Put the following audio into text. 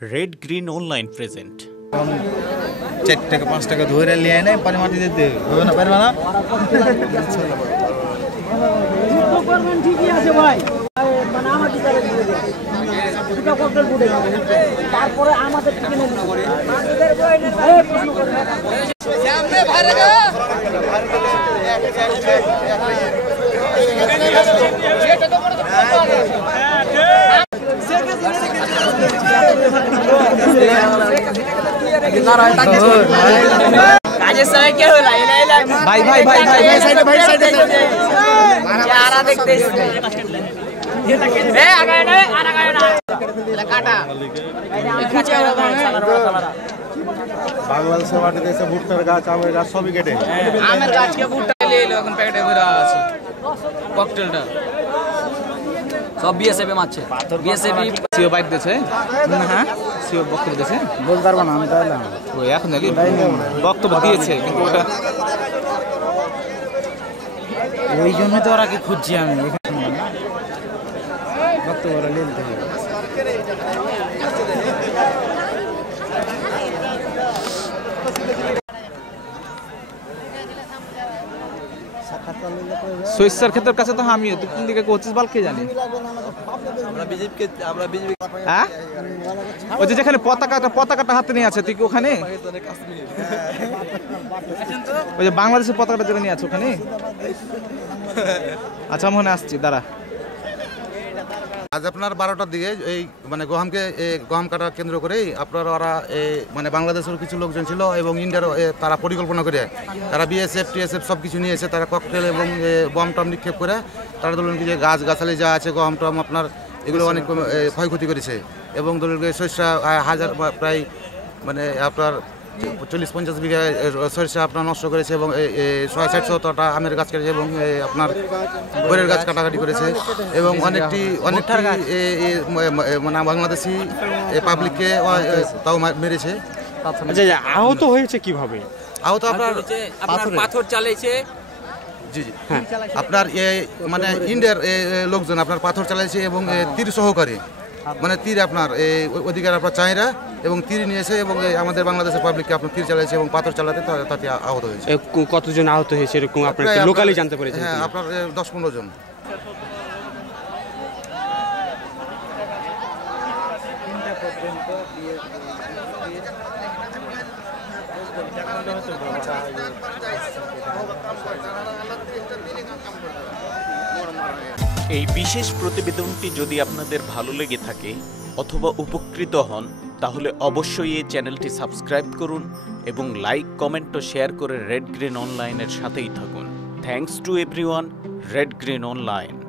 Red green online present. 4 টাকা 5 টাকা ধরে নিয়ে এনে পানি মাটি দিতে হবে না, পারবে না? ঠিকই আছে ভাই, মানে আমার টিকারে দিয়ে দেন দুটো ককটেল ফুটে যাবে, তারপরে আমাদের টিকে নেবে প্রশ্ন করবে সামনে ভারে গো এটা তো বড় কাজের সময় কে হলো ভাই ভাই ভাই ভাই সাইডে ভাই সাইডে यारा देखते ए आ गए ना काटा खींचे हो गए বাংলাদেশের মাটিতে এসে ভুট্টার গাছ, আমের গাছ সবই কেটে আমের গাছ কে ভুট্টা নিয়ে এলো এখন প্যাকেটে ভরা আছে ককটেলটা সব বিএসএফ এ মারছে। বিএসএফ সিও বাইক দিয়েছে না? হ্যাঁ, সিও বক্তব্য দিয়েছে, বলতে পারবো না আমি তাহলে। ও এখন জানি বক্তব্য দিয়েছে, কিন্তু ওটা ওই জন্যই তো ওরা কি খুঁজছি আমি এখানে না, বক্তব্য ওরা নিতে হবে। সৈয়দসার ক্ষেত্রের কাছে তো আমিও, তুই কোন দিকে করছিস বাল কে জানি। হ্যাঁ, ওই যে যেখানে পতাকাটা হাতে নিয়ে আছে, তুই কি ওখানে? ওই যে বাংলাদেশের পতাকাটা যেটা নিয়ে আছে ওখানে? আচ্ছা মনে আসছি, দাঁড়া। আজ আপনার 12টার দিকে এই মানে গম কাটা কেন্দ্র করেই আপনার ওরা মানে বাংলাদেশের কিছু লোকজন ছিল এবং ইন্ডিয়ার তারা পরিকল্পনা করে তারা বিএসএফ টিএসএফ সব কিছু নিয়ে এসে তারা ককটেল এবং বম টম নিক্ষেপ করে তারা ধরুন যে গাছগাছালি যা আছে গম টম আপনার এগুলো অনেক ক্ষয়ক্ষতি করেছে এবং ধরুন সরিষা হাজার প্রায় মানে আপনার 40-50 বিঘা সরিষা আপনার নষ্ট করেছে এবং 60-70টা আমের গাছ কেটেছে এবং আপনার বরের গাছ কাটাকাটি করেছে এবং অনেকটি মানে বাংলাদেশি পাবলিককে তাও মেরেছে। আচ্ছা, আহত হয়েছে কিভাবে? আহত আপনার পাথর চালিয়েছে। জি জি, আপনার মানে ইন্ডিয়ার লোকজন আপনার পাথর চালাইছে এবং তীর সহকারে মানে তীর আপনার অধিকার আপনার চাইরা এবং তীর নিয়েছে এবং আমাদের বাংলাদেশের পাবলিককে আপনার তীর চালাইছে এবং পাথর চালাতে তাতে আহত হয়েছে। কতজন আহত হয়েছে এরকম আপনার লোকালি জানতে পেরেছেন? হ্যাঁ, আপনার 10-15 জন। এই বিশেষ প্রতিবেদনটি যদি আপনাদের ভালো লেগে থাকে অথবা উপকৃত হন, তাহলে অবশ্যই এই চ্যানেলটি সাবস্ক্রাইব করুন এবং লাইক, কমেন্ট ও শেয়ার করে রেড গ্রিন অনলাইনের সাথেই থাকুন। Thanks to everyone. Red green online.